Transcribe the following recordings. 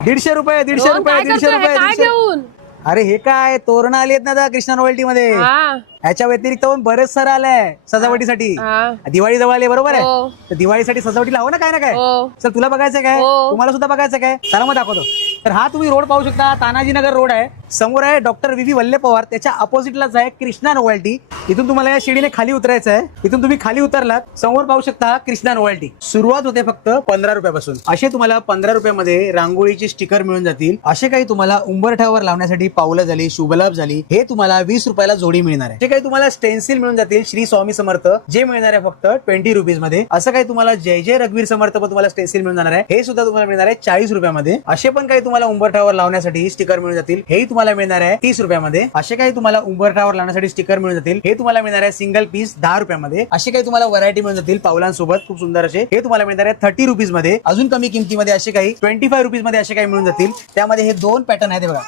150 रुपये 150 रुपये 150 रुपये काय 150 घेऊन अरे हे काय तोरण आली आहेत ना आता कृष्णा नॉवेल्टी मध्ये. हा ह्याच्या व्यतिरिक्त पण बरेच सारं आलंय सजावटीसाठी. हा. दिवाळी जवळ आली बरोबर आहे. हो. तर दिवाळीसाठी सजावटीला हवं ना काय ना काय. हो. चल तुला बघायचं काय हो. तुम्हाला सुद्धा बघायचं काय चला मग दाखवतो. तर हा तुम्ही रोड पाहू शकता तानाजीनगर रोड आहे. समोर आहे डॉक्टर व्ही वल्ले पवार. त्याच्या अपोजिटलाच आहे कृष्णा नॉवेल्टी. इथून तुम्हाला या शिडीने खाली उतरायचं आहे. इथून तुम्ही खाली उतरलात समोर पाहू शकता कृष्णा नॉवेल्टी. सुरुवात होते फक्त 15 रुपयापासून. असे तुम्हाला 15 रुपयामध्ये रांगोळीची स्टिकर मिळून जातील. असे काही तुम्हाला उंबरठ्यावर लावण्यासाठी पावलं झाली शुभलाभ झाली हे तुम्हाला 20 रुपयाला जोडी मिळणार आहे. जे काही तुम्हाला स्टेन्सिल मिळून जातील श्री स्वामी समर्थ जे मिळणार आहे फक्त 20 रुपीज मध्ये. असं काही तुम्हाला जय जय रघुवीर समर्थ पण तुम्हाला स्टेन्सिल मिळून जाणार आहे हे सुद्धा तुम्हाला मिळणार आहे 40 रुपयामध्ये. असे पण काही तुम्हाला उंबरठ्यावर लावण्यासाठी स्टिकर मिळून जातील हे तुम्हाला मिळणार आहे 30 रुपयामध्ये. असे काही तुम्हाला उंबरठ्यावर लावण्यासाठी स्टिकर मिळून जातील हे तुम्हाला मिळणार आहे सिंगल पीस 10 रुपयामध्ये. असे काही तुम्हाला व्हरायटी मिळून जातील पावलांसोबत खूप सुंदर असे हे तुम्हाला मिळणार आहे 30 रुपीज मध्ये. अजून कमी किमतीमध्ये असे काही 25 रुपीज मध्ये असे काही मिळून जातील. त्यामध्ये हे 2 पॅटर्न आहेत बघा.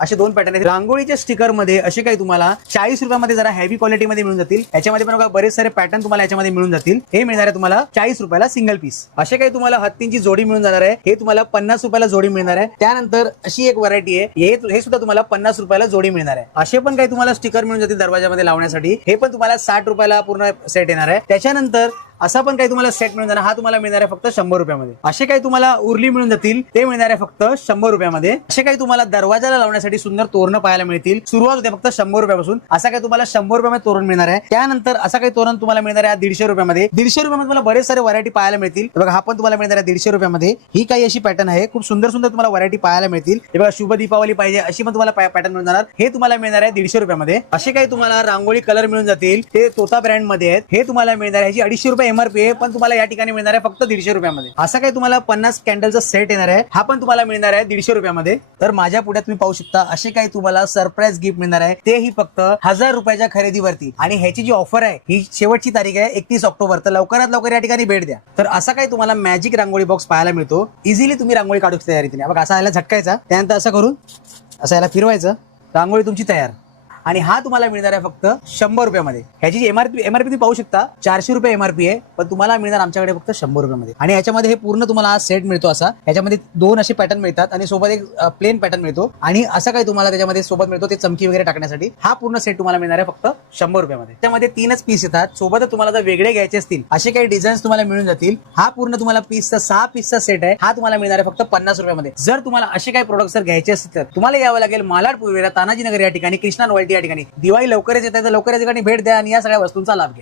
असे 2 पॅटर्न आहेत. रांगोळीच्या स्टिकर मध्ये असे काही तुम्हाला 40 रुपयामध्ये जरा हेवी क्वालिटी मध्ये मिळून जातील. याच्यामध्ये पण बघा बरेच सारे पॅटर्न तुम्हाला याच्यामध्ये मिळून जातील. हे मिळणार आहे तुम्हाला 40 रुपयाला सिंगल पीस. असे काही तुम्हाला हत्तींची जोडी मिळून जाणार आहे हे तुम्हाला 50 रुपयाला जोडी मिळणार आहे. त्यानंतर अशी एक व्हरायटी आहे हे सुद्धा तुम्हाला 50 रुपयाला जोडी मिळणार आहे. असे पण काही तुम्हाला स्टिकर मिळून जातील दरवाजामध्ये लावण्यासाठी हे पण तुम्हाला 60 रुपयाला पूर्ण सेट येणार आहे. त्याच्यानंतर असा पण काही तुम्हाला सेट मिळून जाणार हा तुम्हाला मिळणार आहे फक्त 100 रुपयामध्ये. असे काही तुम्हाला उरली मिळून जातील ते मिळणार आहे फक्त 100 रुपयामध्ये. असे काही तुम्हाला दरवाजाला लावण्यासाठी सुंदर तोरण पाहायला मिळतील. सुरुवात होते फक्त 100 रुपयापासून. असा काही तुम्हाला 100 रुपयामध्ये तोरण मिळणार आहे. त्यानंतर असा काही तोरण तुम्हाला मिळणार आहे 150 रुपयामध्ये. 150 रुपयामध्ये तुम्हाला बरेच सारे व्हरायटी पाहायला मिळतील. बघा हा पण तुम्हाला मिळणार आहे 150 रुपयामध्ये. ही काही अशी पॅटर्न आहे खूप सुंदर सुंदर तुम्हाला व्हरायटी पाहायला मिळतील. हे बघा शुभ दीपावली पाहिजे अशी पण तुम्हाला पॅटर्न मिळून जाणार हे तुम्हाला मिळणार आहे 150 रुपयामध्ये. असे काही तुम्हाला रांगोळी कलर मिळून जातील ते तोता ब्रँड मध्ये आहेत हे तुम्हाला मिळणार आहे. ह्याची 250 रुपये एमआरपी आहे पण तुम्हाला या ठिकाणी मिळणार आहे फक्त 150 रुपयामध्ये. असा काही तुम्हाला 50 कॅन्डलचा सेट येणार आहे हा पण तुम्हाला मिळणार आहे 150 रुपयामध्ये. तर माझ्या पुढे तुम्ही पाहू शकता असे काही तुम्हाला सरप्राईज गिफ्ट मिळणार आहे तेही फक्त 1000 रुपयाच्या खरेदीवरती. आणि ह्याची जी ऑफर आहे ही शेवटची तारीख आहे 31 ऑक्टोबर. तर लवकरात लवकर या ठिकाणी भेट द्या. तर असा काही तुम्हाला मॅजिक रांगोळी बॉक्स पाहायला मिळतो. इझिली तुम्ही रांगोळी काढू शकता या रीतीने. बघा असा याला झटकायचा त्यानंतर असं करून असं याला फिरवायचं रांगोळी तुमची तयार. आणि हा तुम्हाला मिळणार आहे फक्त 100 रुपयामध्ये. ह्याची जी एमआरपी तुम्ही पाहू शकता 400 रुपये एमआरपी आहे पण तुम्हाला मिळणार आमच्याकडे फक्त 100 रुपयामध्ये. आणि याच्यामध्ये हे पूर्ण तुम्हाला हा सेट मिळतो असा. याच्यामध्ये 2 असे पॅटर्न मिळतात आणि सोबत एक प्लेन पॅटर्न मिळतो आणि असं काही तुम्हाला त्याच्यामध्ये सोबत मिळतो ते चमकी वगैरे टाकण्यासाठी. हा पूर्ण सेट तुम्हाला मिळणार आहे फक्त 100 रुपयामध्ये. त्यामध्ये 3च पीस येतात. सोबत तुम्हाला जर वेगळे घ्यायचे असतील असे काही डिझाईन्स तुम्हाला मिळून जातील. हा पूर्ण तुम्हाला पीसचा 6 पीसचा सेट आहे हा तुम्हाला मिळणार आहे फक्त 50 रुपयामध्ये. जर तुम्हाला असे काही प्रोडक्ट जर घ्यायचे असतील तर तुम्हाला यावं लागेल मालाड पूर्वेला तानाजीनगर या ठिकाणी कृष्णा नॉवेल्टी या ठिकाणी. दिवाळी लवकरच येत आहे तर लवकरच या ठिकाणी भेट द्या आणि या सगळ्या वस्तूंचा लाभ घ्या.